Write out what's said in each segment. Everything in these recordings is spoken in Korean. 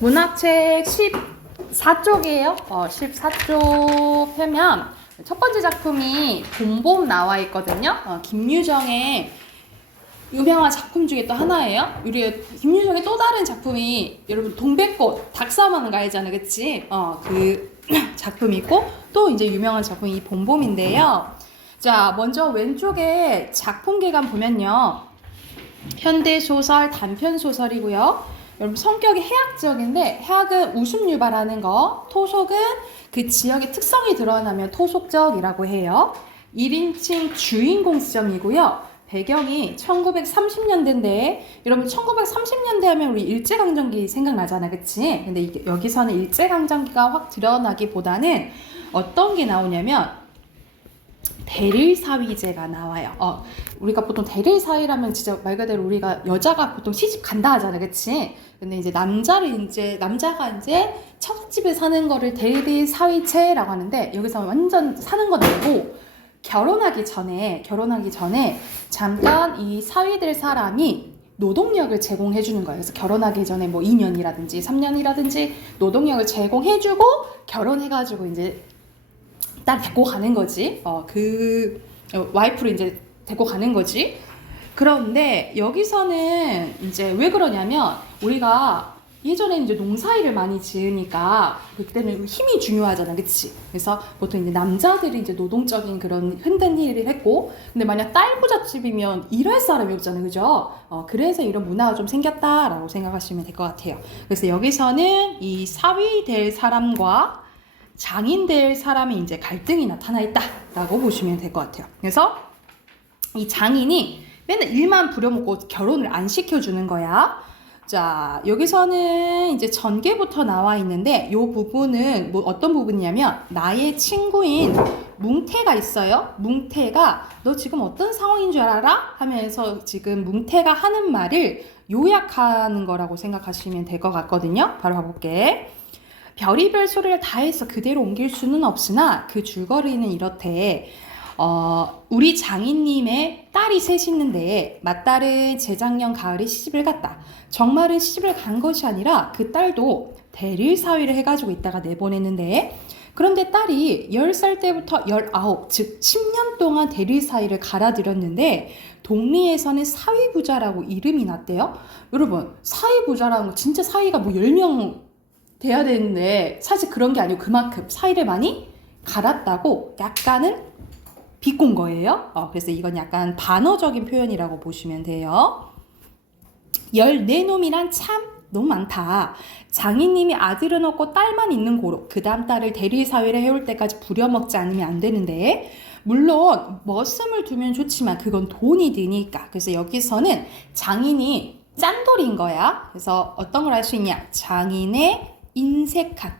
문학책 14쪽이에요. 14쪽 펴면 첫 번째 작품이 봄봄 나와 있거든요. 김유정의 유명한 작품 중에 또 하나예요. 우리 김유정의 또 다른 작품이 여러분 동백꽃 닭싸움하는 거 알잖아, 그치? 그 작품이 있고 또 이제 유명한 작품이 봄봄인데요. 자, 먼저 왼쪽에 작품 개관 보면요. 현대소설, 단편소설이고요. 여러분 성격이 해학적인데 해학은 웃음 유발하는 거, 토속은 그 지역의 특성이 드러나면 토속적이라고 해요. 1인칭 주인공 시점이고요. 배경이 1930년대인데 여러분 1930년대 하면 우리 일제강점기 생각나잖아, 그치? 근데 여기서는 일제강점기가 확 드러나기보다는 어떤 게 나오냐면 대릴사위제가 나와요. 우리가 보통 대릴사위라면 진짜 말 그대로 우리가 여자가 보통 시집 간다 하잖아, 그치? 근데 이제 남자가 이제 처갓집에 사는 거를 대릴사위제라고 하는데 여기서 완전 사는 건 아니고 결혼하기 전에 잠깐 이 사위 될 사람이 노동력을 제공해 주는 거예요. 그래서 결혼하기 전에 뭐 2년이라든지 3년이라든지 노동력을 제공해 주고 결혼해가지고 이제 딸 데리고 가는 거지. 와이프를 이제 데리고 가는 거지. 그런데 여기서는 이제 왜 그러냐면 우리가 예전에 이제 농사일을 많이 지으니까 그때는 힘이 중요하잖아, 그치? 그래서 보통 이제 남자들이 이제 노동적인 그런 힘든 일을 했고, 근데 만약 딸 부잣집이면 일할 사람이 없잖아요, 그죠? 그래서 이런 문화가 좀 생겼다라고 생각하시면 될 것 같아요. 그래서 여기서는 이 사위 될 사람과 장인 될 사람이 이제 갈등이 나타나 있다라고 보시면 될 것 같아요. 그래서 이 장인이 맨날 일만 부려먹고 결혼을 안 시켜주는 거야. 자, 여기서는 이제 전개부터 나와 있는데 이 부분은 뭐 어떤 부분이냐면 나의 친구인 뭉태가 있어요. 뭉태가 너 지금 어떤 상황인 줄 알아? 하면서 지금 뭉태가 하는 말을 요약하는 거라고 생각하시면 될 것 같거든요. 바로 가볼게. 별의별 소리를 다 해서 그대로 옮길 수는 없으나 그 줄거리는 이렇대. 우리 장인님의 딸이 셋 있는데 맏딸은 재작년 가을에 시집을 갔다. 정말은 시집을 간 것이 아니라 그 딸도 대릴사위를 해가지고 있다가 내보냈는데 그런데 딸이 10살 때부터 19, 즉 10년 동안 대릴사위를 갈아들였는데 동리에서는 사위부자라고 이름이 났대요. 여러분 사위부자라는 거 진짜 사위가 뭐 10명 돼야 되는데 사실 그런 게 아니고 그만큼 사위를 많이 갈았다고 약간은 비꼰 거예요. 그래서 이건 약간 반어적인 표현이라고 보시면 돼요. 14놈이란 참 너무 많다. 장인님이 아들은 없고 딸만 있는 고로 그 다음 딸을 대릴사위를 해올 때까지 부려먹지 않으면 안 되는데 물론 머슴을 두면 좋지만 그건 돈이 드니까. 그래서 여기서는 장인이 짠돌인 거야. 그래서 어떤 걸 알 수 있냐? 장인의 인색한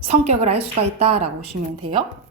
성격을 알 수가 있다라고 보시면 돼요.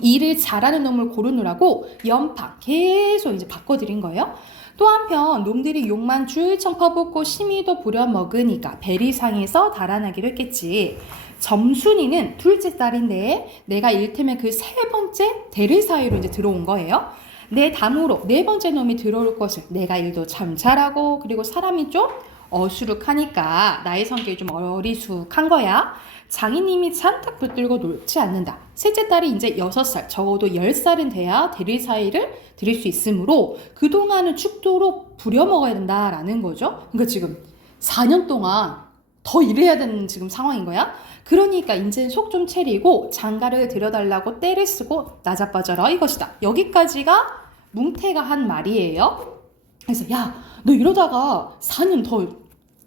일을 잘하는 놈을 고르느라고 연파 계속 이제 바꿔드린 거예요. 또 한편 놈들이 욕만 줄청 퍼붓고 심의도 부려먹으니까 베리상에서 달아나기로 했겠지. 점순이는 둘째 딸인데 내가 일테면 그 세 번째 대릴 사이로 이제 들어온 거예요. 내 다음으로 네 번째 놈이 들어올 것을 내가 일도 참 잘하고 그리고 사람이 좀 어수룩하니까 나의 성격이 좀 어리숙한 거야. 장인님이 잔뜩 붙들고 놓지 않는다. 셋째 딸이 이제 6살, 적어도 10살은 돼야 대릴 사이를 드릴 수 있으므로 그동안은 죽도록 부려먹어야 된다라는 거죠. 그러니까 지금 4년 동안 더 일해야 되는 지금 상황인 거야. 그러니까 이제 속 좀 차리고 장가를 들여달라고 떼를 쓰고 나자빠져라 이것이다. 여기까지가 뭉태가 한 말이에요. 그래서 야, 너 이러다가 4년 더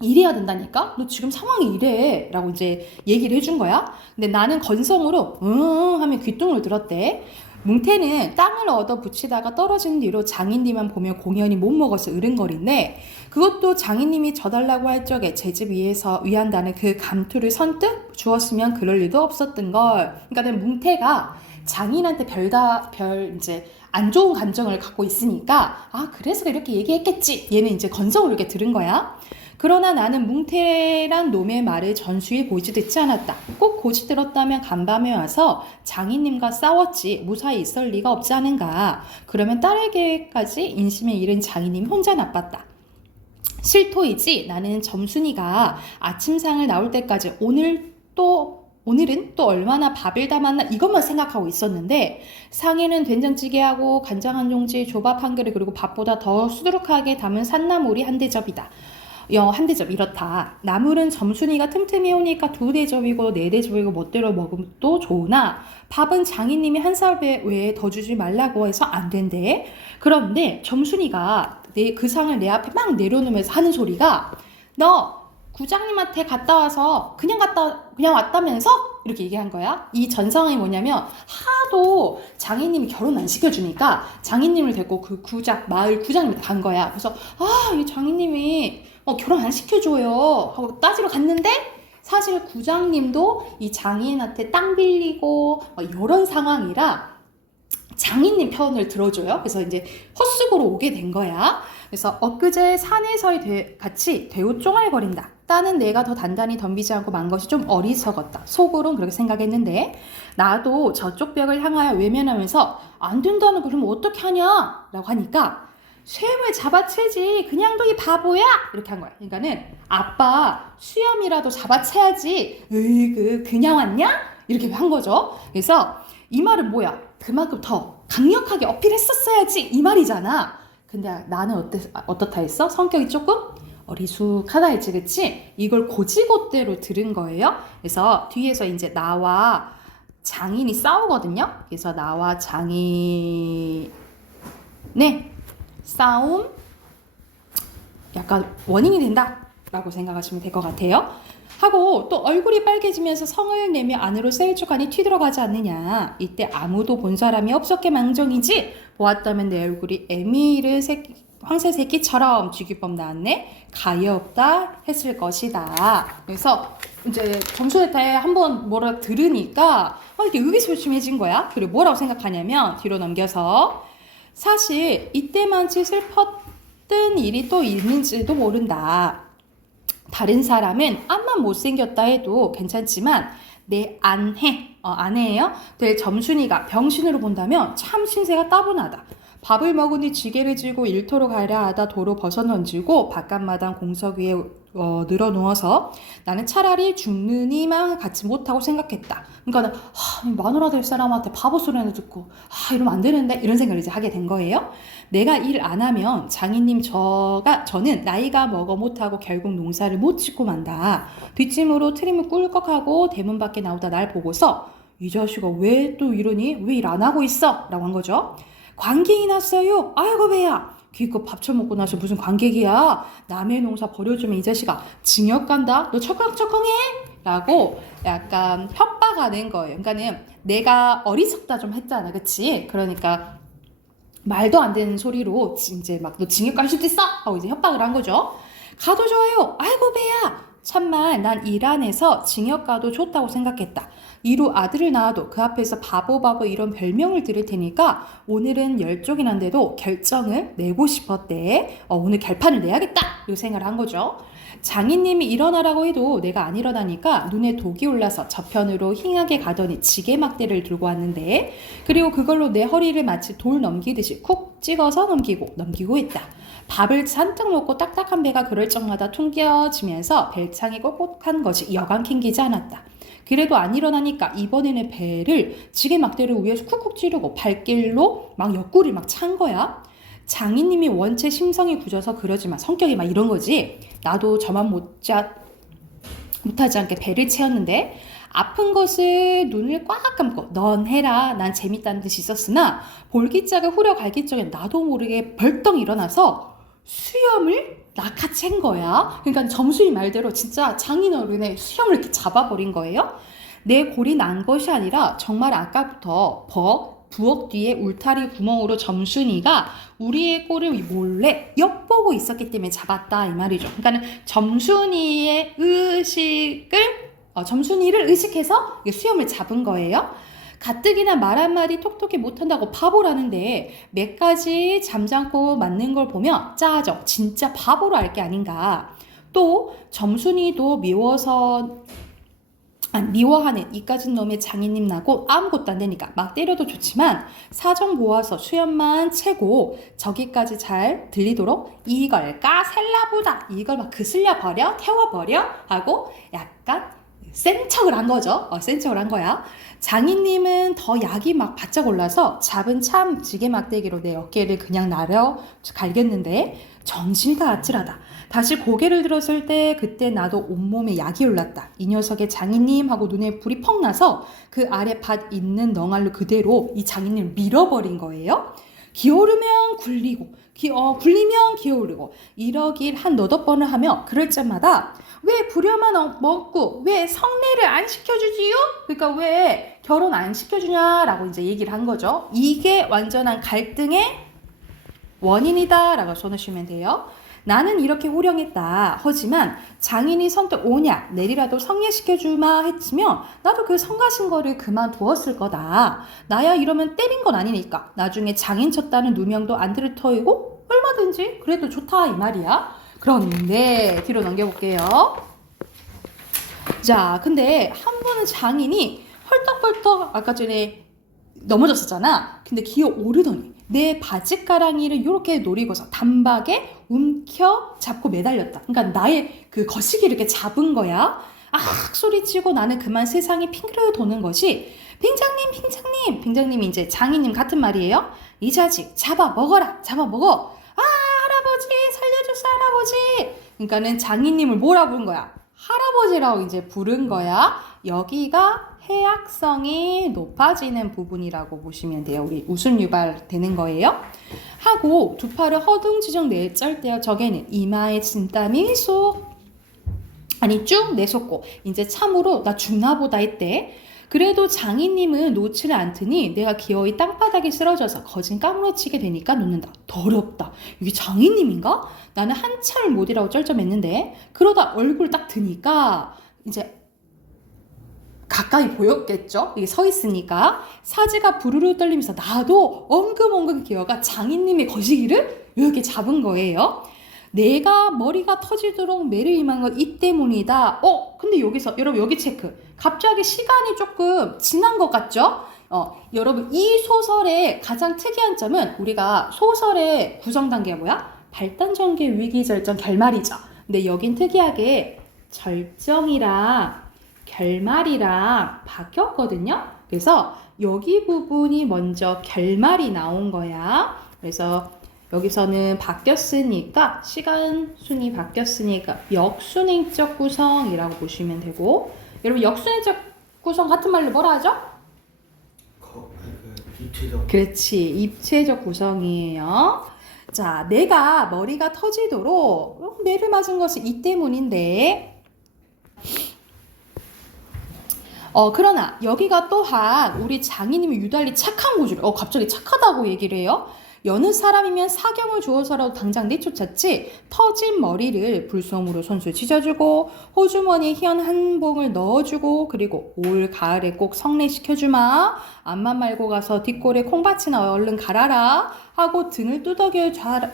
일해야 된다니까? 너 지금 상황이 이래 라고 이제 얘기를 해준 거야. 근데 나는 건성으로 하면 귀뚱을 들었대. 뭉태는 땅을 얻어 붙이다가 떨어진 뒤로 장인님만 보면 공연히 못 먹어서 으른거리네. 그것도 장인님이 져달라고 할 적에 제 집 위에서 위한다는 그 감투를 선뜻 주었으면 그럴 일도 없었던 걸. 그러니까 뭉태가 장인한테 이제 안 좋은 감정을 갖고 있으니까 그래서 이렇게 얘기했겠지. 얘는 이제 건성으로 이렇게 들은 거야. 그러나 나는 뭉태란 놈의 말을 전수에 고지 듣지 않았다. 꼭 고지 들었다면 간밤에 와서 장인님과 싸웠지 무사히 있을 리가 없지 않은가. 그러면 딸에게까지 인심에 잃은 장인님 혼자 나빴다. 실토이지 나는 점순이가 아침상을 나올 때까지 오늘은 또 얼마나 밥을 담았나 이것만 생각하고 있었는데 상에는 된장찌개하고 간장 한 종지, 조밥 한 그릇 그리고 밥보다 더 수두룩하게 담은 산나물이 한 대접이다. 한 대접 이렇다. 나물은 점순이가 틈틈이 오니까 2대접이고 4대접이고 멋대로 먹으면 또 좋으나 밥은 장인님이 한 살 외에 더 주지 말라고 해서 안 된대. 그런데 점순이가 그 상을 내 앞에 막 내려놓으면서 하는 소리가 너 구장님한테 갔다 와서 그냥 왔다면서? 이렇게 얘기한 거야. 이 전상이 뭐냐면 하도 장인님이 결혼 안 시켜주니까 장인님을 데리고 그 마을 구장님한테 간 거야. 그래서 이 장인님이 결혼 안 시켜줘요 하고 따지러 갔는데 사실 구장님도 이 장인한테 땅 빌리고 이런 상황이라 장인님 편을 들어줘요. 그래서 이제 헛수고로 오게 된 거야. 그래서 엊그제 산에서의 같이 대우 쫑알거린다. 따는 내가 더 단단히 덤비지 않고 만 것이 좀 어리석었다. 속으론 그렇게 생각했는데 나도 저쪽 벽을 향하여 외면하면서 안 된다는 거 그러면 어떻게 하냐? 라고 하니까 쇠물 잡아채지 그냥 둬 이 바보야 이렇게 한 거야. 그러니까는 아빠 수염이라도 잡아채야지 그냥 왔냐? 이렇게 한 거죠. 그래서 이 말은 뭐야? 그만큼 더 강력하게 어필했었어야지 이 말이잖아. 근데 나는 어떻다 했어? 성격이 조금 어리숙하다 했지, 그치? 이걸 고지고대로 들은 거예요. 그래서 뒤에서 이제 나와 장인이 싸우거든요. 그래서 나와 장인의 싸움 약간 원인이 된다 라고 생각하시면 될 것 같아요. 하고 또 얼굴이 빨개지면서 성을 내며 안으로 셀쭉하니 튀들어가지 않느냐. 이때 아무도 본 사람이 없었게 망정이지 보았다면 내 얼굴이 에미르 황새 새끼처럼 쥐귀법 나왔네 가엾다 했을 것이다. 그래서 이제 점수에타에 한번 뭐라 들으니까 이렇게 의기소침해진 거야. 그리고 뭐라고 생각하냐면 뒤로 넘겨서 사실 이때만치 슬펐던 일이 또 있는지도 모른다. 다른 사람은 암만 못생겼다 해도 괜찮지만 내 아내예요. 내 점순이가 병신으로 본다면 참 신세가 따분하다. 밥을 먹으니 지게를 쥐고 일터로 가려 하다 도로 벗어던지고 바깥마당 공석 위에 늘어누워서 나는 차라리 죽느니만 같이 못하고 생각했다. 그러니까 마누라 될 사람한테 바보 소리나 듣고 이러면 안 되는데 이런 생각을 이제 하게 된 거예요. 내가 일 안 하면 장인님 저는 나이가 먹어 못하고 결국 농사를 못 짓고 만다. 뒷짐으로 트림을 꿀꺽하고 대문 밖에 나오다 날 보고서 이 자식아 왜 또 이러니? 왜 일 안 하고 있어? 라고 한 거죠. 관객이 났어요. 아이고 배야. 기껏 밥 처먹고 나서 무슨 관객이야. 남의 농사 버려주면 이 자식아 징역 간다. 너 척컹척컹해? 라고 약간 협박하는 거예요. 그러니까는 내가 어리석다 좀 했잖아. 그치? 그러니까 말도 안 되는 소리로 이제 막 너 징역 갈 수도 있어? 하고 이제 협박을 한 거죠. 가도 좋아요. 아이고 배야. 참말 난 일 안 해서 징역 가도 좋다고 생각했다. 이루 아들을 낳아도 그 앞에서 바보 이런 별명을 들을 테니까 오늘은 열쪽이난데도 결정을 내고 싶었대. 오늘 결판을 내야겠다. 이 생각을 한 거죠. 장인님이 일어나라고 해도 내가 안 일어나니까 눈에 독이 올라서 저편으로 힝하게 가더니 지게막대를 들고 왔는데 그리고 그걸로 내 허리를 마치 돌 넘기듯이 쿡 찍어서 넘기고 했다. 밥을 잔뜩 먹고 딱딱한 배가 그럴 적마다 퉁겨지면서 벨창이 꼿꼿한 것이 여간 캥기지 않았다. 그래도 안 일어나니까 이번에는 배를 지게막대를 위에서 쿡쿡 찌르고 발길로 막 옆구리를 막 찬 거야. 장인님이 원체 심성이 굳어서 그러지만 성격이 막 이런 거지. 나도 저만 못하지 않게 배를 채웠는데 아픈 것을 눈을 꽉 감고 넌 해라 난 재밌다는 듯이 있었으나 볼기짝을 후려 갈기 쪽에 나도 모르게 벌떡 일어나서 수염을 낚아챈 거야. 그러니까 점순이 말대로 진짜 장인어른의 수염을 이렇게 잡아버린 거예요. 내 골이 난 것이 아니라 정말 아까부터 부엌 뒤에 울타리 구멍으로 점순이가 우리의 꼴을 몰래 엿보고 있었기 때문에 잡았다 이 말이죠. 그러니까 점순이를 의식해서 수염을 잡은 거예요. 가뜩이나 말 한마디 톡톡히 못한다고 바보라는데 몇 가지 잠잠고 맞는 걸 보면 짜져 진짜 바보로 알 게 아닌가. 또 점순이도 미워서 미워하는 이까진 놈의 장인님 나고 아무것도 안 되니까 막 때려도 좋지만 사정 모아서 수염만 채고 저기까지 잘 들리도록 이걸 까셀라보다 이걸 막 그슬려 버려 태워버려 하고 약간 센 척을 한 거죠. 센 척을 한 거야. 장인님은 더 약이 막 바짝 올라서 잡은 참 지게 막대기로 내 어깨를 그냥 나려 갈겼는데 정신이 다 아찔하다. 다시 고개를 들었을 때 그때 나도 온몸에 약이 올랐다. 이 녀석의 장인님 하고 눈에 불이 퍽 나서 그 아래 밭 있는 넝알로 그대로 이 장인님을 밀어버린 거예요. 기어오르면 굴리고 굴리면 기어오르고 이러길 한 너댓 번을 하며 그럴 때마다 왜 부려만 먹고 왜 성례를 안 시켜주지요? 그러니까 왜 결혼 안 시켜주냐라고 이제 얘기를 한 거죠. 이게 완전한 갈등의 원인이다 라고 써놓으시면 돼요. 나는 이렇게 호령했다. 하지만 장인이 선뜻 오냐 내리라도 성례시켜주마 했으면 나도 그 성가신 거를 그만두었을 거다. 나야 이러면 때린 건 아니니까 나중에 장인 쳤다는 누명도 안 들을 터이고 얼마든지 그래도 좋다 이 말이야. 그런데 뒤로 넘겨볼게요. 자, 근데 한 번은 장인이 헐떡벌떡 아까 전에 넘어졌었잖아. 근데 기어 오르더니 내 바지가랑이를 이렇게 노리고서 단박에 움켜 잡고 매달렸다. 그러니까 나의 그 거시기를 이렇게 잡은 거야. 소리치고 나는 그만 세상이 핑크려 도는 것이 빙장님. 빙장님이 이제 장인님 같은 말이에요. 이 자식 잡아 먹어라. 잡아 먹어. 할아버지 살려주세요 할아버지. 그러니까는 장인님을 뭐라 부른 거야? 할아버지라고 이제 부른 거야. 여기가 해악성이 높아지는 부분이라고 보시면 돼요. 우리 웃음 유발되는 거예요. 하고 두 팔을 허둥지둥 내쩔 때요. 저게는 이마에 진땀이 쭉 내솟고 이제 참으로 나 죽나 보다 했대. 그래도 장인님은 놓지를 않더니 내가 기어이 땅바닥에 쓰러져서 거진 까무러치게 되니까 놓는다. 더럽다. 이게 장인님인가? 나는 한참을 못 일하고 쩔쩔맸는데 그러다 얼굴 딱 드니까 이제 가까이 보였겠죠? 이게 서 있으니까 사지가 부르르 떨리면서 나도 엉금엉금 기어가 장인님의 거시기를 이렇게 잡은 거예요. 내가 머리가 터지도록 매를 임한 건 이 때문이다. 근데 여기서 여러분 여기 체크. 갑자기 시간이 조금 지난 것 같죠? 여러분 이 소설의 가장 특이한 점은 우리가 소설의 구성 단계가 뭐야? 발단 전개, 위기 절정, 결말이죠. 근데 여긴 특이하게 절정이랑 결말이랑 바뀌었거든요. 그래서 여기 부분이 먼저 결말이 나온 거야. 그래서 여기서는 바뀌었으니까 시간 순위 바뀌었으니까 역순행적 구성이라고 보시면 되고 여러분 역순행적 구성 같은 말로 뭐라 하죠? 입체적. 그렇지. 입체적 구성이에요. 자, 내가 머리가 터지도록 매를 맞은 것이 이 때문인데 그러나 여기가 또한 우리 장인님이 유달리 착한 구조를 갑자기 착하다고 얘기를 해요. 여느 사람이면 사경을 주어서라도 당장 내쫓았지 터진 머리를 불솜으로 손수 찢어주고 호주머니에 희연 한 봉을 넣어주고 그리고 올 가을에 꼭 성례시켜주마 앞만 말고 가서 뒷골에 콩밭이나 얼른 갈아라 하고 등을 두덕여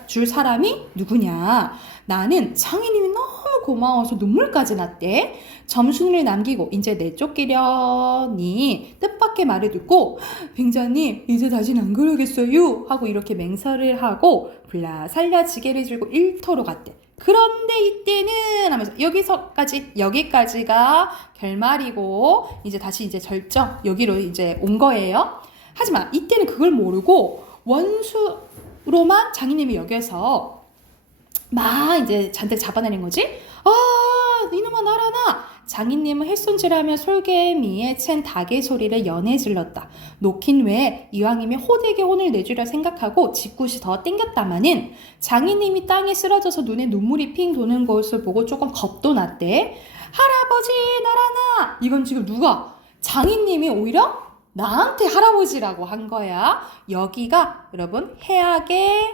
줄 사람이 누구냐. 나는 장인님이 너무 고마워서 눈물까지 났대. 점순이를 남기고 이제 내쫓기려니 뜻밖의 말을 듣고 빙자님 이제 다시는 안 그러겠어요 하고 이렇게 맹설을 하고 불라살려 지게를 들고 일터로 갔대. 그런데 이때는 하면서 여기까지가 결말이고 이제 다시 이제 절정 여기로 이제 온 거예요. 하지만 이때는 그걸 모르고 원수로만 장인님이 여겨서 막 이제 잔뜩 잡아내는 거지. 이놈아 날아나. 장인님은 햇손질하며 솔개미에 챈 닭의 소리를 연해 질렀다. 놓긴 외에 이왕이면 호되게 혼을 내주려 생각하고 집굿이 더 땡겼다마는 장인님이 땅에 쓰러져서 눈에 눈물이 핑 도는 것을 보고 조금 겁도 났대. 할아버지 날아나. 이건 지금 누가? 장인님이 오히려 나한테 할아버지라고 한 거야. 여기가 여러분 해악의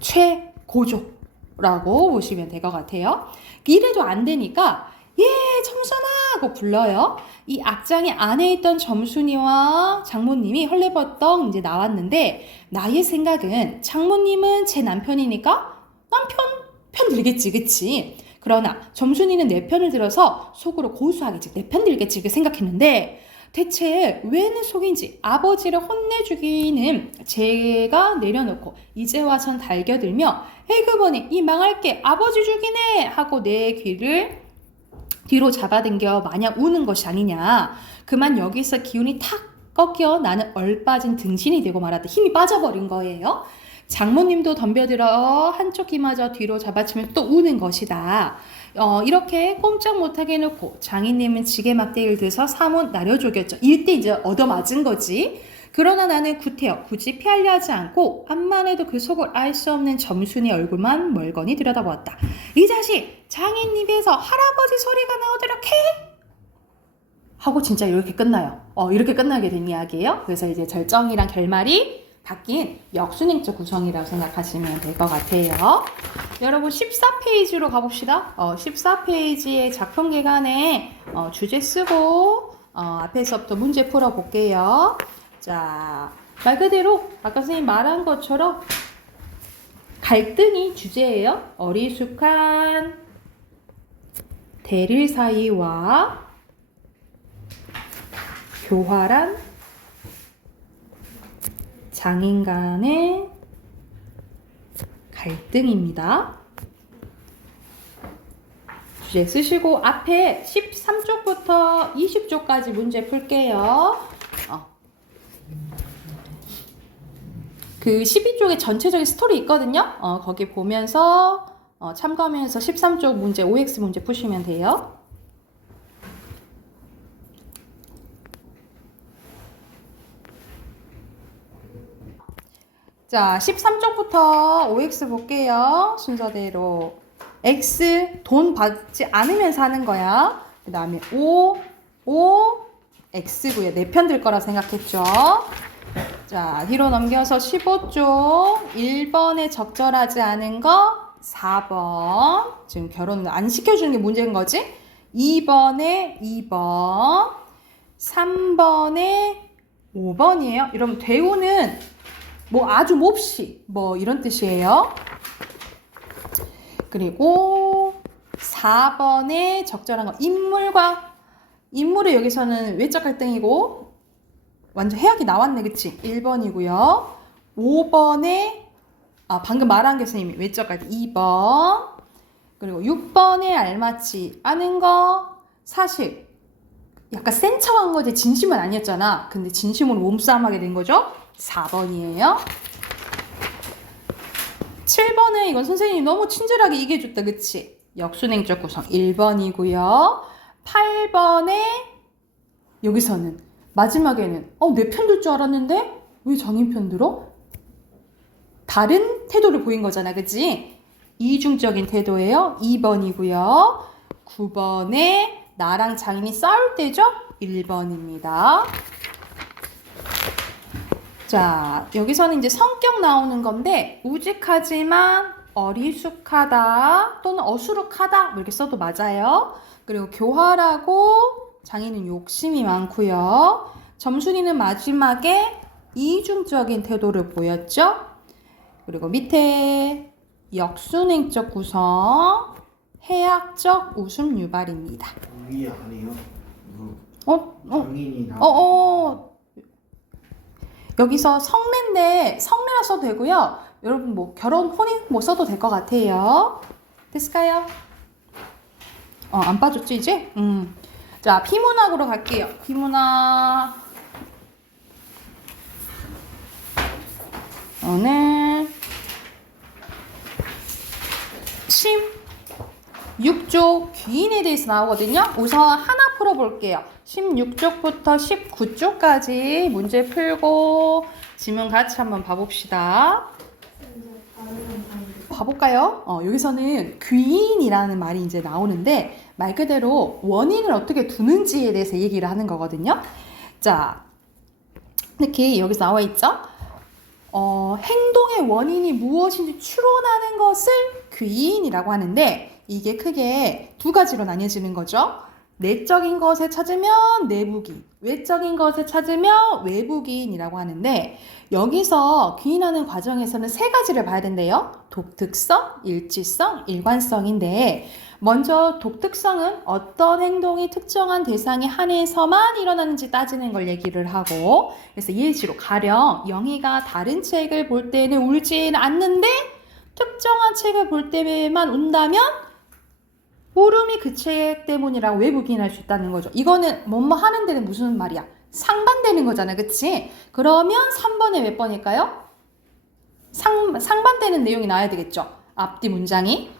최고조라고 보시면 될 것 같아요. 이래도 안 되니까 점순아 하고 불러요. 이 악장의 안에 있던 점순이와 장모님이 헐레벌떡 이제 나왔는데 나의 생각은 장모님은 제 남편이니까 남편 편 들겠지, 그치? 그러나 점순이는 내 편을 들어서 속으로 고수하게 즉 내 편 들겠지 이렇게 생각했는데 대체 왜 내 속인지 아버지를 혼내주기는 제가 내려놓고 이제 와선 달겨들며 에그버니 이 망할게 아버지 죽이네 하고 내 귀를 뒤로 잡아당겨 마냥 우는 것이 아니냐. 그만 여기서 기운이 탁 꺾여 나는 얼빠진 등신이 되고 말았다. 힘이 빠져버린 거예요. 장모님도 덤벼들어 한쪽 귀마저 뒤로 잡아치며 또 우는 것이다. 이렇게 꼼짝 못하게 해놓고 장인님은 지게 막대기를 들어서 사뭇 나려줘겼죠. 이때 이제 얻어맞은 거지. 그러나 나는 구태여 굳이 피하려 하지 않고 암만 해도 그 속을 알 수 없는 점순이의 얼굴만 멀거니 들여다보았다. 이 자식 장인 입에서 할아버지 소리가 나오도록 해! 하고 진짜 이렇게 끝나요. 이렇게 끝나게 된 이야기예요. 그래서 이제 절정이랑 결말이 바뀐 역순행적 구성이라고 생각하시면 될 것 같아요. 여러분 14페이지로 가봅시다. 14페이지의 작품 개관에 주제 쓰고 앞에서부터 문제 풀어볼게요. 자, 말 그대로 아까 선생님 말한 것처럼 갈등이 주제예요. 어리숙한 대릴 사이와 교활한 장인 간의 갈등입니다. 주제 쓰시고 앞에 13쪽부터 20쪽까지 문제 풀게요. 그 12쪽에 전체적인 스토리 있거든요. 거기 보면서 참고하면서 13쪽 문제, OX 문제 푸시면 돼요. 자, 13쪽부터 OX 볼게요. 순서대로. X, 돈 받지 않으면 사는 거야. 그 다음에 O, X고요. 내 편 들 거라 생각했죠. 자, 뒤로 넘겨서 15쪽. 1번에 적절하지 않은 거 4번. 지금 결혼을 안 시켜주는 게 문제인 거지. 2번에 2번. 3번에 5번이에요. 여러분, 대우는 뭐 아주 몹시 뭐 이런 뜻이에요. 그리고 4번에 적절한 거 인물의 여기서는 외적 갈등이고 완전 해악이 나왔네. 그치? 1번이고요. 5번에 방금 말한 교수님이 외적 갈등 2번. 그리고 6번에 알맞지 않은 거 사실 약간 센 척한 거지 진심은 아니었잖아. 근데 진심으로 몸싸움하게 된 거죠. 4번이에요. 7번에 이건 선생님이 너무 친절하게 얘기해줬다. 그치? 역순행적 구성 1번이고요. 8번에 여기서는 마지막에는 내 편 들 줄 알았는데 왜 장인 편 들어? 다른 태도를 보인 거잖아. 그치? 이중적인 태도예요. 2번이고요. 9번에 나랑 장인이 싸울 때죠? 1번입니다. 자, 여기서는 이제 성격 나오는 건데 우직하지만 어리숙하다 또는 어수룩하다 이렇게 써도 맞아요. 그리고 교활하고 장인은 욕심이 많고요. 점순이는 마지막에 이중적인 태도를 보였죠. 그리고 밑에 역순행적 구성, 해악적 웃음 유발입니다. 위에 아니에요? 장인이 여기서 성례인데 성례라 써도 되고요. 여러분 뭐 결혼 혼인 뭐 써도 될 것 같아요. 됐을까요? 안 빠졌지 이제? 자, 비문학으로 갈게요. 비문학. 오늘 16쪽 귀인에 대해서 나오거든요. 우선 하나 풀어볼게요. 16쪽부터 19쪽까지 문제 풀고 지문 같이 한번 봐봅시다. 봐볼까요? 여기서는 귀인이라는 말이 이제 나오는데 말 그대로 원인을 어떻게 두는지에 대해서 얘기를 하는 거거든요. 자, 이렇게 여기서 나와 있죠? 행동의 원인이 무엇인지 추론하는 것을 귀인이라고 하는데 이게 크게 두 가지로 나뉘어지는 거죠. 내적인 것에 찾으면 내부기인, 외적인 것에 찾으면 외부기인이라고 하는데 여기서 귀인하는 과정에서는 세 가지를 봐야 된대요. 독특성, 일치성, 일관성인데 먼저 독특성은 어떤 행동이 특정한 대상에 한해서만 일어나는지 따지는 걸 얘기를 하고, 그래서 예시로 가령 영희가 다른 책을 볼 때는 울지는 않는데 특정한 책을 볼 때만 운다면 울음이 그 책 때문이라고 외부 기인할 수 있다는 거죠. 이거는 뭐뭐 하는 데는 무슨 말이야? 상반되는 거잖아, 그치? 그러면 3번에 몇 번일까요? 상반되는 내용이 나와야 되겠죠. 앞뒤 문장이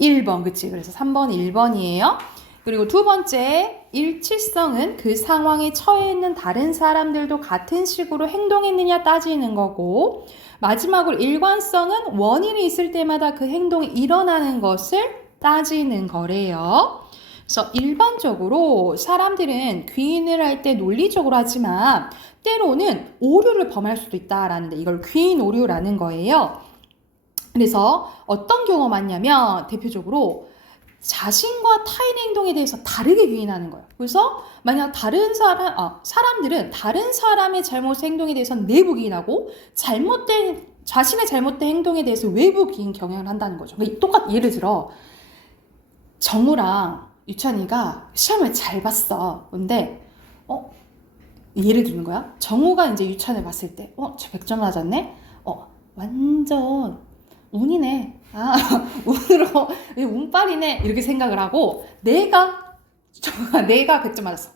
1번, 그치? 그래서 3번 1번이에요. 그리고 두 번째, 일치성은 그 상황에 처해 있는 다른 사람들도 같은 식으로 행동했느냐 따지는 거고, 마지막으로 일관성은 원인이 있을 때마다 그 행동이 일어나는 것을 따지는 거래요. 그래서 일반적으로 사람들은 귀인을 할 때 논리적으로 하지만 때로는 오류를 범할 수도 있다라는데 이걸 귀인 오류라는 거예요. 그래서 어떤 경우가 많냐면 대표적으로 자신과 타인의 행동에 대해서 다르게 귀인하는 거예요. 그래서 만약 사람들은 다른 사람의 잘못 행동에 대해서는 내부 귀인하고 자신의 잘못된 행동에 대해서 외부 귀인 경향을 한다는 거죠. 그러니까 예를 들어 정우랑 유찬이가 시험을 잘 봤어. 근데 예를 드는 거야. 정우가 이제 유찬을 봤을 때 저 100점 맞았네? 완전 운이네. 운으로 운빨이네. 이렇게 생각을 하고 내가 100점 맞았어.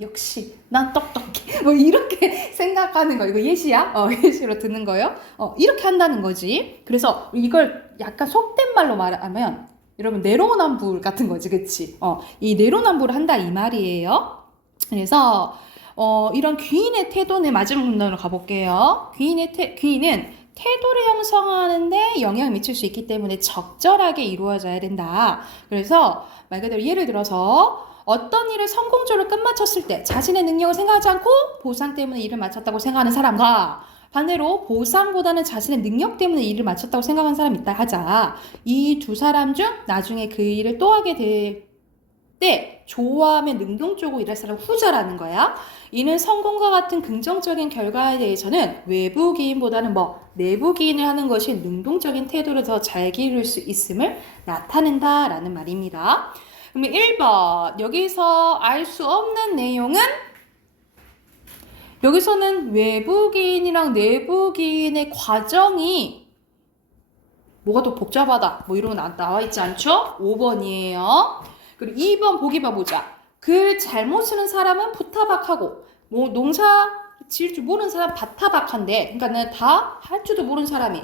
역시 난 똑똑해. 뭐 이렇게 생각하는 거. 이거 예시야? 예시로 드는 거예요. 이렇게 한다는 거지. 그래서 이걸 약간 속된 말로 말하면 여러분 내로남불 같은 거지, 그치? 이 내로남불을 한다 이 말이에요. 그래서 이런 귀인의 태도는 마지막 문단으로 가볼게요. 귀인은 태도를 형성하는데 영향을 미칠 수 있기 때문에 적절하게 이루어져야 된다. 그래서 말 그대로 예를 들어서 어떤 일을 성공적으로 끝마쳤을 때 자신의 능력을 생각하지 않고 보상 때문에 일을 마쳤다고 생각하는 사람과 반대로 보상보다는 자신의 능력 때문에 일을 마쳤다고 생각하는 사람이 있다 하자. 이 두 사람 중 나중에 그 일을 또 하게 될 때 좋아하며 능동적으로 일할 사람 후자라는 거야. 이는 성공과 같은 긍정적인 결과에 대해서는 외부 기인보다는 내부 기인을 하는 것이 능동적인 태도를 더 잘 기를 수 있음을 나타낸다라는 말입니다. 그러면 1번 여기서 알 수 없는 내용은 여기서는 외부기인이랑 내부기인의 과정이 뭐가 더 복잡하다 이런 거 나와 있지 않죠? 5번이에요. 그리고 2번 보기 봐보자. 글 잘못 쓰는 사람은 부타박하고 농사 지을 줄 모르는 사람 바타박한데, 그러니까는 다 할 줄도 모르는 사람이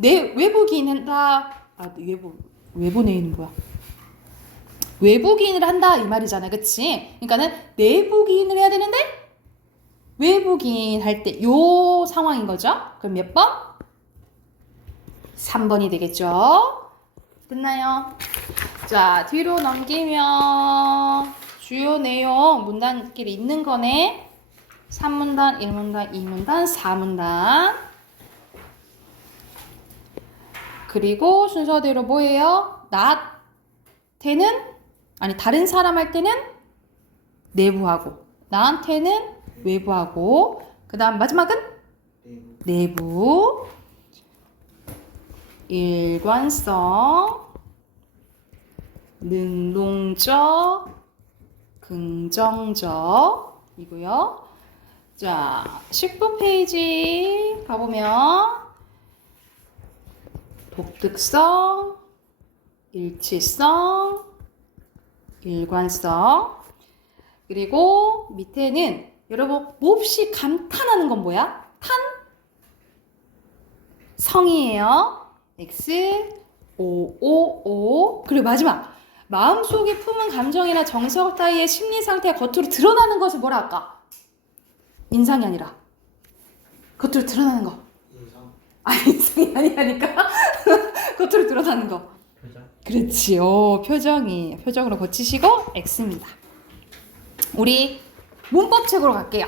외부기인 한다. 외부내인은 뭐야? 외부기인을 한다 이 말이잖아, 그치? 그러니까는 내부기인을 해야 되는데 외부기인 할 때 요 상황인 거죠. 그럼 몇 번? 3번이 되겠죠. 끝나요. 자, 뒤로 넘기면 주요 내용 문단끼리 있는 거네. 3문단, 1문단, 2문단, 4문단. 그리고 순서대로 뭐예요? 다른 사람 할 때는 내부하고, 나한테는 외부하고, 그 다음 마지막은 내부. 일관성, 능동적, 긍정적 이고요. 자, 19페이지 가보면 독특성, 일치성, 일관성. 그리고 밑에는 여러분 몹시 감탄하는 건 뭐야? 성이에요. X, O, O, O. 그리고 마지막 마음속에 품은 감정이나 정서 따위의 심리 상태가 겉으로 드러나는 것을 뭐라 할까? 인상이 아니라 겉으로 드러나는 거. 인상이 아니라니까. 겉으로 드러나는 거. 표정? 그렇지요. 표정으로 고치시고 X입니다. 우리 문법책으로 갈게요.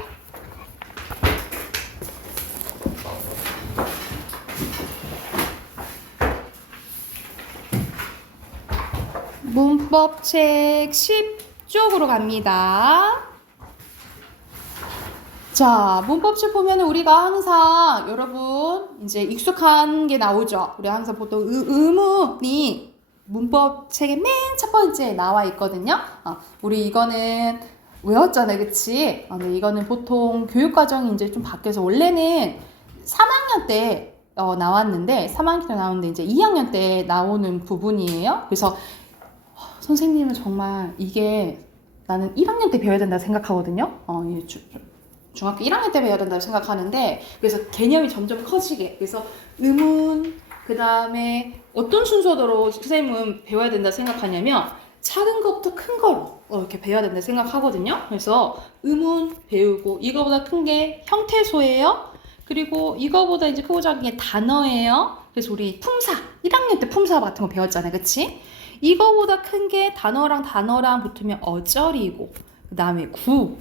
문법책 10쪽으로 갑니다. 자, 문법책 보면 우리가 항상 여러분 이제 익숙한 게 나오죠. 우리 항상 보통 의문이 문법 책의 맨 첫 번째에 나와 있거든요. 우리 이거는 외웠잖아요, 그치? 근데 이거는 보통 교육과정이 이제 좀 바뀌어서 원래는 3학년 때 나왔는데 3학년 때 나오는데 이제 2학년 때 나오는 부분이에요. 그래서 선생님은 정말 이게 나는 1학년 때 배워야 된다고 생각하거든요. 중학교 1학년 때 배워야 된다고 생각하는데 그래서 개념이 점점 커지게 그래서 의문 그 다음에 어떤 순서대로 선생님은 배워야 된다고 생각하냐면 작은 것부터 큰 거로 이렇게 배워야 된다고 생각하거든요. 그래서 의문 배우고 이거보다 큰 게 형태소예요. 그리고 이거보다 이제 크고 작은 게 단어예요. 그래서 우리 품사 1학년 때 품사 같은 거 배웠잖아요, 그치? 이거보다 큰 게 단어랑 붙으면 어절이고 그 다음에 구,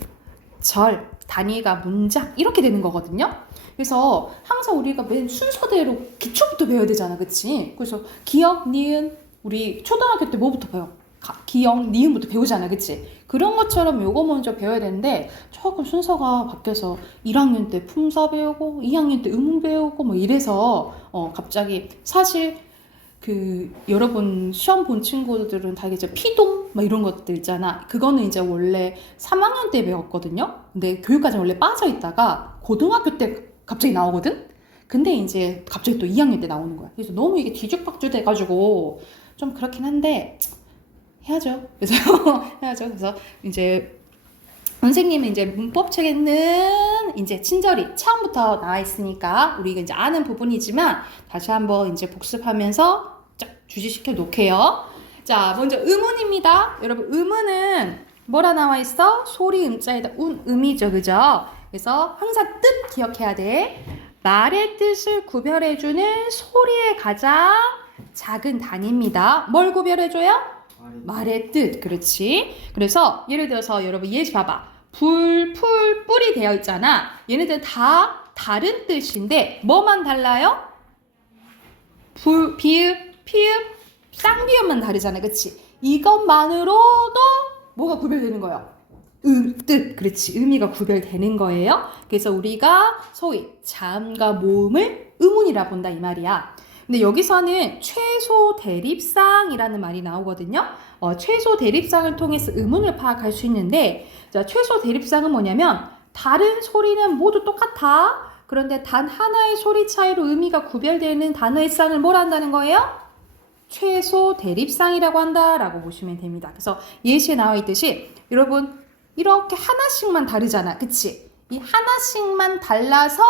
절, 단위가 문장 이렇게 되는 거거든요. 그래서 항상 우리가 맨 순서대로 기초부터 배워야 되잖아, 그치? 그래서 기억, 니은 우리 초등학교 때 뭐부터 배워? 기억, 니은부터 배우잖아, 그치? 그런 것처럼 요거 먼저 배워야 되는데 조금 순서가 바뀌어서 1학년 때 품사 배우고 2학년 때 의문 배우고 뭐 이래서 갑자기 사실 여러분 시험 본 친구들은 다 이제 피동 막 이런 것들 있잖아. 그거는 이제 원래 3학년 때 배웠거든요. 근데 교육과정 원래 빠져 있다가 고등학교 때 갑자기 나오거든. 근데 이제 갑자기 또 2학년 때 나오는 거야. 그래서 너무 이게 뒤죽박죽 돼가지고 좀 그렇긴 한데 해야죠. 그래서 해야죠. 그래서 이제 선생님은 이제 문법책에는 이제 친절히 처음부터 나와 있으니까 우리가 이제 아는 부분이지만 다시 한번 이제 복습하면서 쫙 주시시켜 놓게요. 자, 먼저 의문입니다. 여러분, 의문은 뭐라 나와 있어? 소리 음자에다 음이죠, 그죠? 그래서 항상 뜻 기억해야 돼. 말의 뜻을 구별해주는 소리의 가장 작은 단위입니다. 뭘 구별해줘요? 말의 뜻, 그렇지. 그래서 예를 들어서 여러분 예시 봐봐. 불, 풀, 뿔이 되어 있잖아. 얘네들 다 다른 뜻인데 뭐만 달라요? 불, 비읍, 피읍, 쌍비읍만 다르잖아, 그치? 이것만으로도 뭐가 구별되는 거예요? 뜻, 그렇지. 의미가 구별되는 거예요. 그래서 우리가 소위 자음과 모음을 의문이라 본다 이 말이야. 근데 여기서는 최소 대립상이라는 말이 나오거든요. 최소 대립상을 통해서 의문을 파악할 수 있는데, 자, 최소 대립상은 뭐냐면 다른 소리는 모두 똑같아. 그런데 단 하나의 소리 차이로 의미가 구별되는 단어의 쌍을 뭘 한다는 거예요? 최소 대립상이라고 한다라고 보시면 됩니다. 그래서 예시에 나와 있듯이 여러분 이렇게 하나씩만 다르잖아, 그치? 이 하나씩만 달라서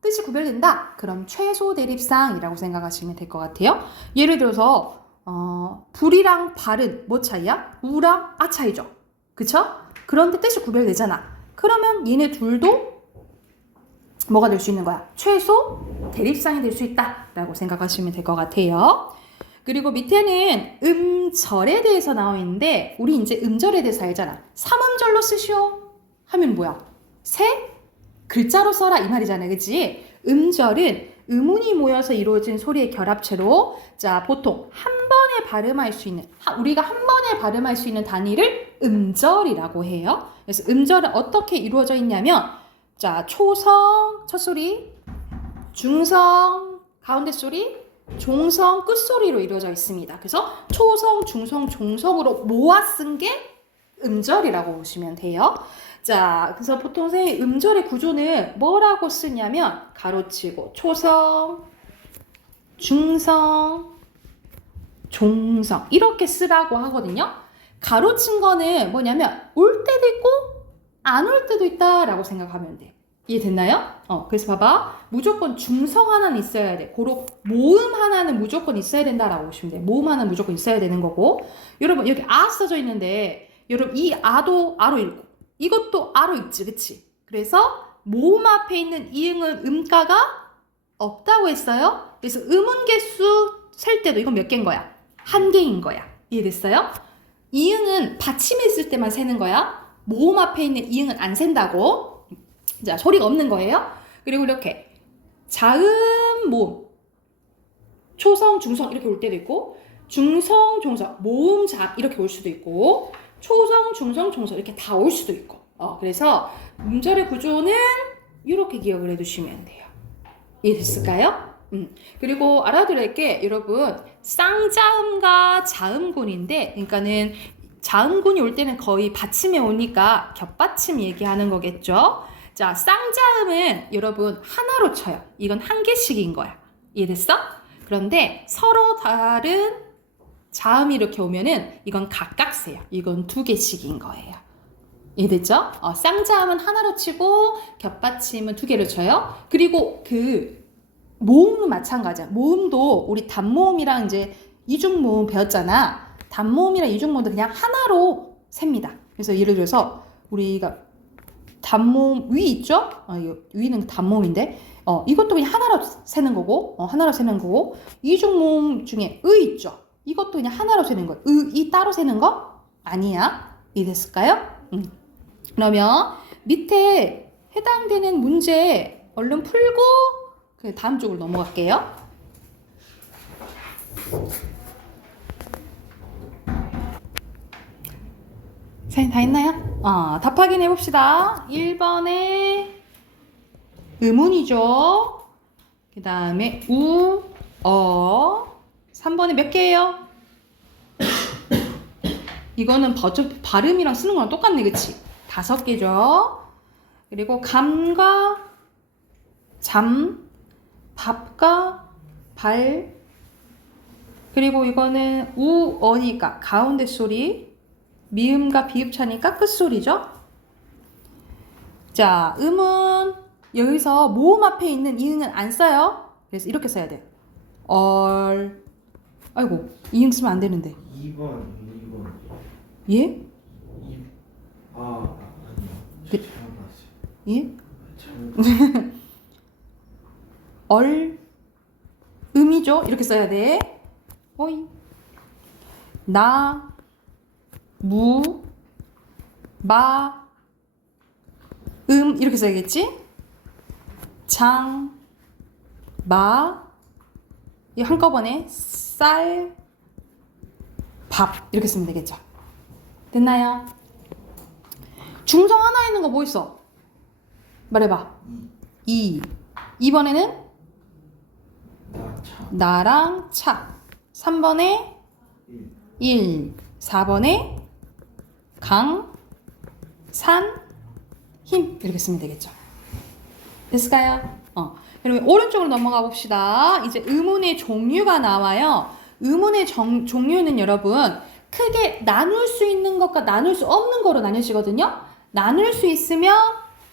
뜻이 구별된다. 그럼 최소 대립상이라고 생각하시면 될 것 같아요. 예를 들어서 불이랑 발은 뭐 차이야? 우랑 아 차이죠. 그쵸? 그런데 뜻이 구별되잖아. 그러면 얘네 둘도 뭐가 될 수 있는 거야? 최소 대립상이 될 수 있다라고 생각하시면 될 것 같아요. 그리고 밑에는 음절에 대해서 나와 있는데 우리 이제 음절에 대해서 알잖아. 삼음절로 쓰시오 하면 뭐야? 새 글자로 써라 이 말이잖아요, 그치? 음절은 음운이 모여서 이루어진 소리의 결합체로 자 보통 한 번에 발음할 수 있는 우리가 한 번에 발음할 수 있는 단위를 음절이라고 해요. 그래서 음절은 어떻게 이루어져 있냐면 자 초성 첫 소리, 중성 가운데 소리, 종성 끝소리로 이루어져 있습니다. 그래서 초성, 중성, 종성으로 모아 쓴 게 음절이라고 보시면 돼요. 자, 그래서 보통 선생님 음절의 구조는 뭐라고 쓰냐면 가로치고 초성, 중성, 종성 이렇게 쓰라고 하거든요. 가로친 거는 뭐냐면 올 때도 있고 안 올 때도 있다라고 생각하면 돼. 이해됐나요? 그래서 봐봐. 무조건 중성 하나는 있어야 돼. 고로 모음 하나는 무조건 있어야 된다라고 보시면 돼. 모음 하나는 무조건 있어야 되는 거고. 여러분 여기 아 써져 있는데 여러분 이 아도 아로 읽고 이것도 아로 읽지, 그치? 그래서 모음 앞에 있는 이응은 음가가 없다고 했어요. 그래서 음운 개수 셀 때도 이건 몇 개인 거야? 한 개인 거야. 이해됐어요? 이응은 받침했을 때만 세는 거야. 모음 앞에 있는 이응은 안 센다고. 자, 소리가 없는 거예요. 그리고 이렇게 자음, 모음, 초성, 중성 이렇게 올 때도 있고 중성, 종성, 모음, 자음 이렇게 올 수도 있고 초성, 중성, 종성 이렇게 다 올 수도 있고 그래서 음절의 구조는 이렇게 기억을 해두시면 돼요. 이해됐을까요? 그리고 알아둘 게 여러분 쌍자음과 자음군인데, 그러니까는 자음군이 올 때는 거의 받침에 오니까 겹받침 얘기하는 거겠죠. 자, 쌍자음은 여러분 하나로 쳐요. 이건 한 개씩인 거야. 이해됐어? 그런데 서로 다른 자음이 이렇게 오면은 이건 각각세요. 이건 두 개씩인 거예요. 이해됐죠? 쌍자음은 하나로 치고 겹받침은 두 개로 쳐요. 그리고 그 모음은 마찬가지야. 모음도 우리 단모음이랑 이제 이중모음 배웠잖아. 단모음이랑 이중모음도 그냥 하나로 셉니다. 그래서 예를 들어서 우리가 단모음 위 있죠? 위는 단모음인데 이것도 그냥 하나로 세는 거고 하나로 세는 거고 이중모음 중에 의 있죠? 이것도 그냥 하나로 세는 거예요. 이 따로 세는 거 아니야. 이해됐을까요? 그러면 밑에 해당되는 문제 얼른 풀고 다음 쪽으로 넘어갈게요. 선생님 다 했나요? 답 확인해 봅시다. 1번에 의문이죠. 그 다음에 우, 3번에 몇 개예요? 이거는 발음이랑 쓰는 거랑 똑같네, 그치? 5개죠. 그리고 감과 잠, 밥과 발, 그리고 이거는 우어니까 가운데 소리, 미음과 비읍차니까 끝소리죠. 자, 음은 여기서 모음 앞에 있는 이응은 안 써요. 그래서 이렇게 써야 돼. 아이고, 이응 쓰면 안 되는데. 2번. 예? 아니요. 네. 잘못 봤어요. 예? 잘못 음이죠. 이렇게 써야 돼. 어이. 나, 무, 마, 이렇게 써야겠지? 장, 마, 이 한꺼번에 쌀, 밥 이렇게 쓰면 되겠죠. 됐나요? 중성 하나 있는 거 뭐 있어? 말해봐. 2번에는 나랑 차. 3번에 1. 4번에 강, 산, 힘 이렇게 쓰면 되겠죠. 됐을까요? 그러면 오른쪽으로 넘어가 봅시다. 이제 의문의 종류가 나와요. 의문의 종류는 여러분 크게 나눌 수 있는 것과 나눌 수 없는 거로 나뉘어지거든요. 나눌 수 있으면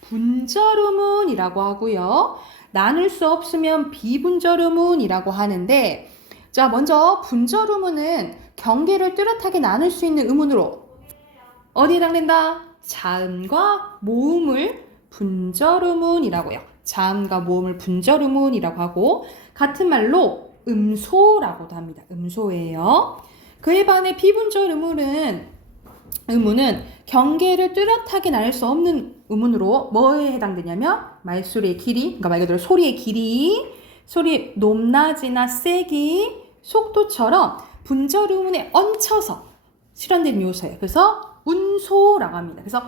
분절 의문이라고 하고요. 나눌 수 없으면 비분절 의문이라고 하는데, 자, 먼저 분절 의문은 경계를 뚜렷하게 나눌 수 있는 의문으로 어디에 해당된다? 자음과 모음을 분절 의문이라고요. 자음과 모음을 분절 의문이라고 하고, 같은 말로 음소라고도 합니다. 음소예요. 그에 반해 비분절 의문은 경계를 뚜렷하게 나눌 수 없는 의문으로 뭐에 해당되냐면 말소리의 길이, 그러니까 말 그대로 소리의 길이, 소리의 높낮이나 세기, 속도처럼 분절 의문에 얹혀서 실현된 요소예요. 그래서 운소라고 합니다. 그래서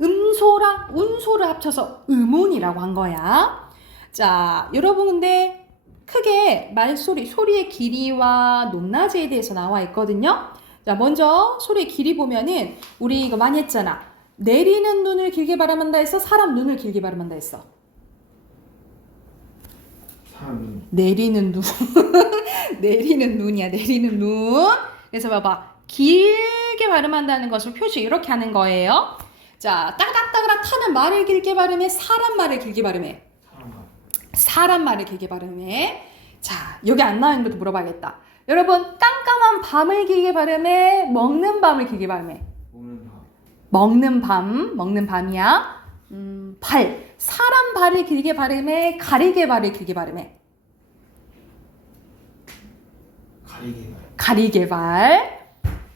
음소랑 운소를 합쳐서 의문이라고 한 거야. 자, 여러분 근데 크게 말소리, 소리의 길이와 높낮이에 대해서 나와 있거든요. 자, 먼저 소리의 길이 보면은 우리 이거 많이 했잖아. 내리는 눈을 길게 발음한다 했어? 사람 눈을 길게 발음한다 했어? 사람이 내리는 눈. 내리는 눈이야, 내리는 눈. 그래서 봐봐. 길게 발음한다는 것을 표시 이렇게 하는 거예요. 자, 따닥따닥 타는 말을 길게 발음해? 사람 말을 길게 발음해? 사람 말을 길게 발음해. 자, 여기 안 나와 있는 것도 물어봐야겠다. 여러분, 깜깜한 밤을 길게 발음해? 먹는 밤을 길게 발음해? 먹는 밤이야. 발. 사람 발을 길게 발음해? 가리개 발을 길게 발음해? 가리개 발.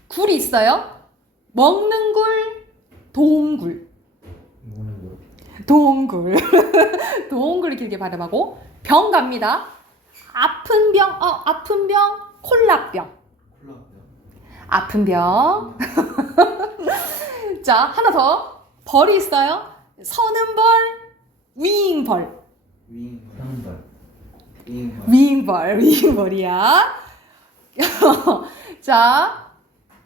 굴이 있어요? 먹는 굴, 동굴. 동굴을 길게 발음하고, 병 갑니다. 아픈 병, 콜라병. 아픈 병. 자, 하나 더. 벌이 있어요. 서는 벌, 위잉벌. 위잉벌이야. 자,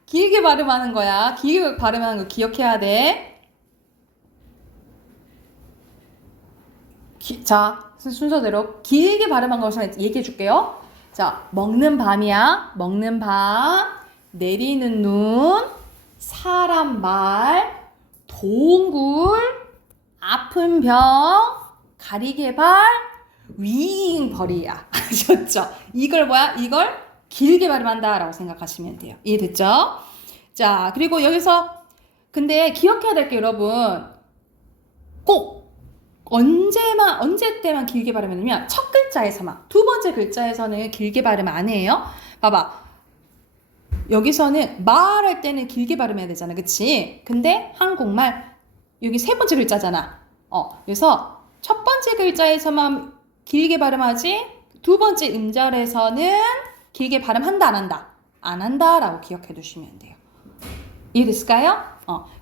길게 발음하는 거야. 길게 발음하는 거 기억해야 돼. 자, 순서대로 길게 발음한 것을 얘기해 줄게요. 자, 먹는 밤이야. 먹는 밤. 내리는 눈. 사람 말. 동굴. 아픈 병. 가리개 발. 윙벌이야. 아셨죠? 이걸 뭐야? 이걸 길게 발음한다 라고 생각하시면 돼요. 이해됐죠? 자, 그리고 여기서 근데 기억해야 될 게 여러분 꼭 언제 때만 길게 발음하냐면 첫 글자에서만, 두 번째 글자에서는 길게 발음 안 해요. 봐봐. 여기서는 말할 때는 길게 발음해야 되잖아. 그치? 근데 한국말 여기 세 번째 글자잖아. 그래서 첫 번째 글자에서만 길게 발음하지 두 번째 음절에서는 길게 발음한다 안 한다? 안 한다 라고 기억해 두시면 돼요. 이해됐을까요?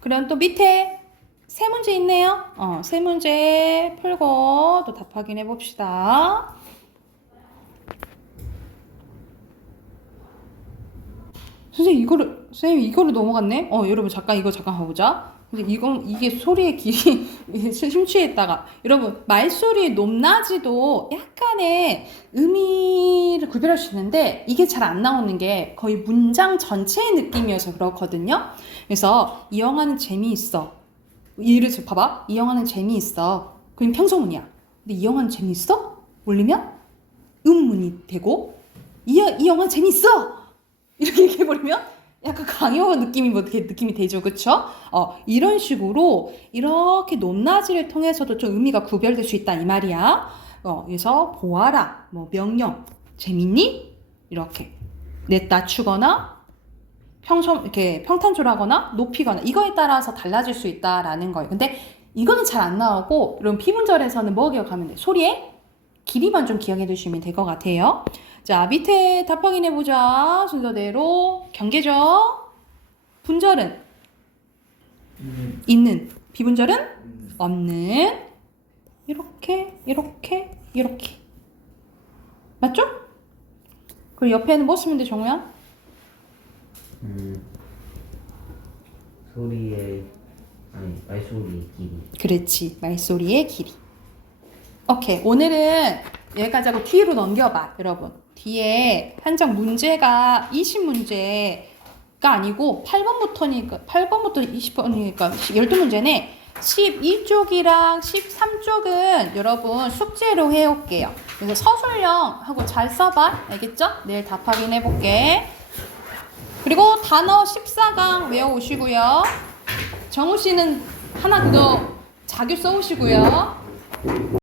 그럼 또 밑에 세 문제 있네요. 세 문제 풀고 또 답 확인해 봅시다. 선생님 이거를 넘어갔네? 여러분 잠깐 이거 잠깐 봐보자. 근데 이게 소리의 길이 심취했다가 여러분 말소리의 높낮이도 약간의 의미를 구별할 수 있는데 이게 잘 안 나오는 게 거의 문장 전체의 느낌이어서 그렇거든요. 그래서 이 영화는 재미있어. 예를 들어 봐봐. 이 영화는 재미있어. 그럼 평소문이야. 근데 이 영화는 재미있어? 올리면 의문이 되고 이 영화 재미있어! 이렇게 얘기해버리면 약간 강요한 느낌이 되죠. 그쵸? 이런 식으로 이렇게 높낮이를 통해서도 좀 의미가 구별될 수 있다 이 말이야. 그래서 보아라, 뭐 명령, 재밌니? 이렇게 낮추거나 이렇게 평탄조라거나 높이거나 이거에 따라서 달라질 수 있다라는 거예요. 근데 이거는 잘 안 나오고 이런 비문절에서는 뭐 기억하면 돼? 소리의 길이만 좀 기억해 두시면 될 것 같아요. 자, 밑에 답 확인해 보자. 순서대로 경계죠. 분절은 있는, 비분절은 없는. 이렇게 맞죠? 그리고 옆에는 뭐 쓰면 돼, 정우야? 말소리의 길이. 그렇지, 말소리의 길이. 오케이, 오늘은 여기까지 하고 뒤로 넘겨봐, 여러분. 뒤에 한정 문제가 20문제가 아니고 8번부터 20번이니까 12문제네. 12쪽이랑 13쪽은 여러분 숙제로 해올게요. 그래서 서술형하고 잘 써봐. 알겠죠? 내일 답 확인해볼게. 그리고 단어 14강 외워오시고요. 정우씨는 하나 그거 자규 써오시고요.